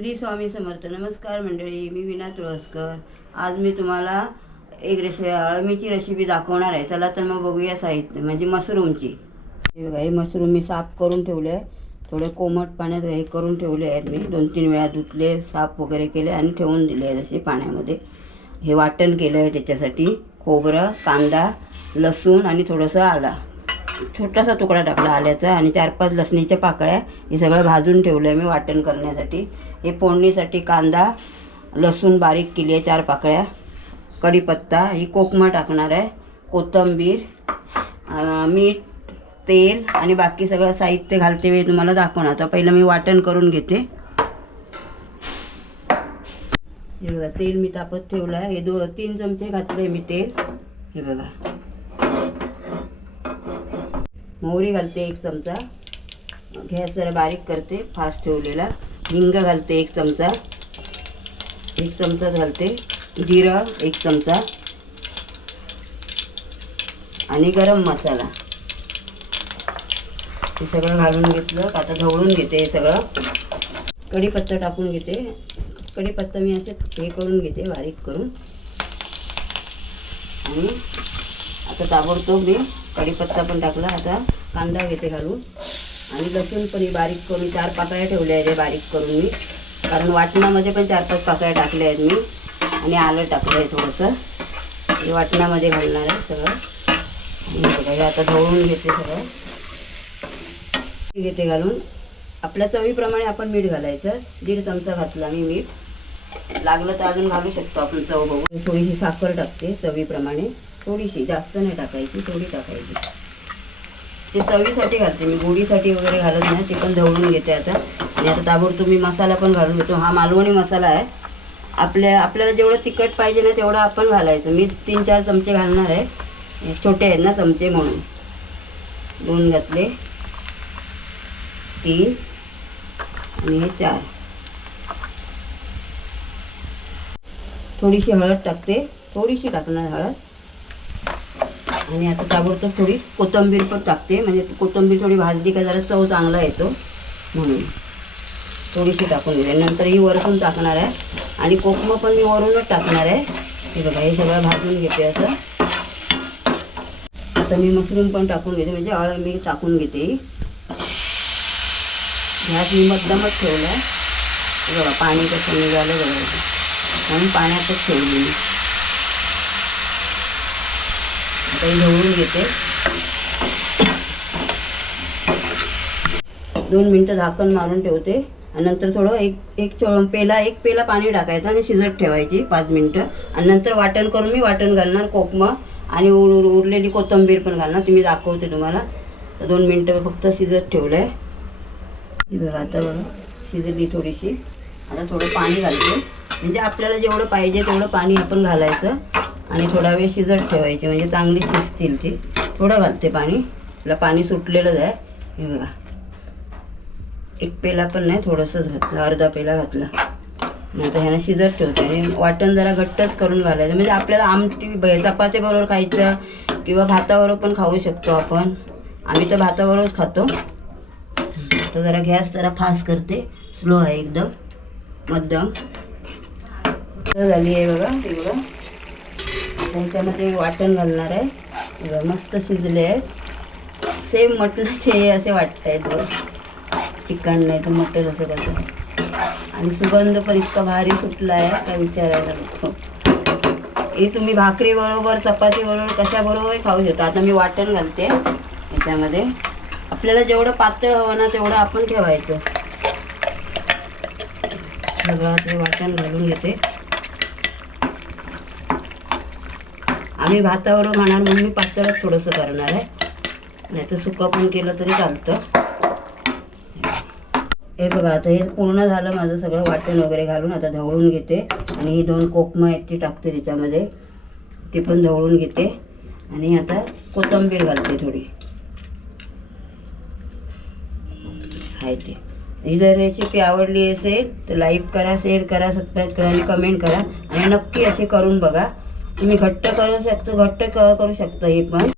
श्री स्वामी समर्थ. नमस्कार मंडळी, मी विना तुळसकर. आज मी तुम्हाला एक अळमीची रेसिपी दाखवणार आहे. चला तर मग बघूया साहित्य. म्हणजे मशरूमची. हे बघा, हे मशरूम मी साफ करून ठेवले आहे. थोडे कोमट पाण्यात हे करून ठेवले आहेत. मी 2-3 वेळा धुतले, साफ वगैरे केले आणि ठेवून दिले आहे जसे पाण्यामध्ये. हे वाटण केलं आहे त्याच्यासाठी. खोबरं, कांदा, लसूण आणि थोडंसं आला, छोटासा तुकडा टाकला आल्याचा आणि 4-5 लसणीच्या पाकळ्या. हे सगळं भाजून ठेवलं आहे मी वाटण करण्यासाठी. हे फोडणीसाठी कांदा, लसूण बारीक केली आहे 4 पाकळ्या, कढीपत्ता, ही कोकमा टाकणार आहे, कोथिंबीर, मीठ, तेल आणि बाकी सगळं साहित्य घालते वेळी तुम्हाला दाखवणार. आता पहिलं मी वाटण करून घेते. हे बघा, तेल मी तापत ठेवलं आहे. हे 2-3 चमचे घातले मी तेल. हे बघा, मोहरी घालते 1 चमचा. गॅस जरा बारीक करते, फास्ट ठेवलेला. हिंग घालते 1 चमचा. 1 चमचा घालते. जिरं 1 चमचा आणि गरम मसाला. हे सगळं घालून घेतलं. आता ढवळून घेते हे सगळं. कढीपत्ता टाकून घेते. कढीपत्ता मी असे हे करून घेते बारीक करून. आणि आता ताबडतोब मी कढीपत्ता पण टाकला. आता कांदा घेते घालून आणि लसूण पण बारीक करून 4 पाकळ्या ठेवल्या आहेत बारीक करून मी, कारण वाटणामध्ये पण 4-5 पाकळ्या टाकल्या आहेत मी. आणि आलं टाकलं आहे थोडंसं. हे वाटणामध्ये घालणार आहे सगळं. हे आता ढवळून घेते सगळं. घेते घालून. आपल्या चवीप्रमाणे आपण मीठ घालायचं. 1.5 चमचा घातला मी मीठ. लागलं तर अजून घालू शकतो आपण चव बघून. थोडीशी साखर टाकते चवीप्रमाणे. थोडीशी, जास्त नाही टाकायची, थोडी टाकायची. ते चवीसाठी घालते मी, गोडीसाठी वगैरे घालत नाही. ते पण ढवळून घेते आता. आणि आता ताबडतोब मी मसाला पण घालून घेतो. हा मालवणी मसाला आहे. आपल्याला जेवढं तिखट पाहिजे ना तेवढं आपण घालायचं. मी 3-4 चमचे घालणार आहे. छोटे आहेत ना चमचे म्हणून. 2 घातले, 3 आणि हे 4. थोडीशी हळद टाकते, थोडीशी टाकणार हळद. आणि आता ताबडतोब थोडी कोथिंबीर पण टाकते. म्हणजे कोथिंबीर थोडी भाजली का जरा चव चांगला येतो म्हणून थोडीशी टाकून दिली. नंतर ही वरून टाकणार आहे. आणि कोकम पण मी वरूनच टाकणार आहे. हे बघा, हे सगळं भाजून घेते असं. आता मी मशरूम पण टाकून घेते, म्हणजे अळमी टाकून घेते. ह्यात मी मध्यमच ठेवलं आहे. बघा पाणी कसं निघालं बघायचं, म्हणून पाण्यातच ठेवली मी. आता ढवळून घेते. 2 मिनटं झाकण मारून ठेवते. आणि नंतर थोडं एक पेला पाणी टाकायचं आणि शिजत ठेवायची 5 मिनटं. आणि नंतर वाटण करून मी वाटण घालणार, कोकमं आणि उरलेली कोथिंबीर पण घालणार. ती मी दाखवते तुम्हाला. 2 मिनटं फक्त शिजत ठेवलं आहे. बघा, आता बघा शिजली थोडीशी. आता थोडं पाणी घालते. म्हणजे आपल्याला जेवढं पाहिजे तेवढं पाणी आपण घालायचं आणि थोडा वेळ शिजत ठेवायचे, म्हणजे चांगली शिजतील ती. थोडं घालते पाणी. आपलं पाणी सुटलेलंच आहे. हे बघा, 1 पेला पण नाही, थोडंसंच घातलं, अर्धा पेला घातला. आणि आता ह्यानं शिजत ठेवते. आणि वाटण जरा घट्टच करून घालायचं, म्हणजे आपल्याला आमटी चपातीबरोबर खायचं किंवा भाताबरोबर पण खाऊ शकतो आपण. आम्ही तर भाताबरोबरच खातो. तर जरा गॅस जरा फास्ट करते, स्लो आहे एकदम, मध्यम झाली आहे बघा. ते बघा, त्याच्यामध्ये वाटण घालणार आहे. बघा, मस्त शिजले आहेत. सेम मटणाचे असे वाटत आहेत बघ. चिकन नाही तर मटण असं कसं. आणि सुगंध पण इतका भारी सुटला आहे काय विचारायला नको. हे तुम्ही भाकरीबरोबर, चपातीबरोबर, कशाबरोबरही खाऊ शकता. आता मी वाटण घालते याच्यामध्ये. आपल्याला जेवढं पातळ हवं ना तेवढं आपण ठेवायचं. सगळं ते वाटण घालून घेते. आम्ही भाताबरोबर खाणार म्हणून मी पातळच थोडंसं करणार आहे, नाही तर सुकं पण केलं तरी चालतं. हे बघा, आता हे पूर्ण झालं माझं सगळं वाटण वगैरे घालून. आता ढवळून घेते. आणि ही 2 कोकमं आहेत ती टाकते त्याच्यामध्ये. ती पण ढवळून घेते. आणि आता कोथिंबीर घालते थोडी. आहे ते. ही जर रेसिपी आवडली असेल तर लाईक करा, शेअर करा, सबस्क्राईब करा आणि कमेंट करा. आणि नक्की असे करून बघा. तुम्ही घट्ट करू शकता हे पण.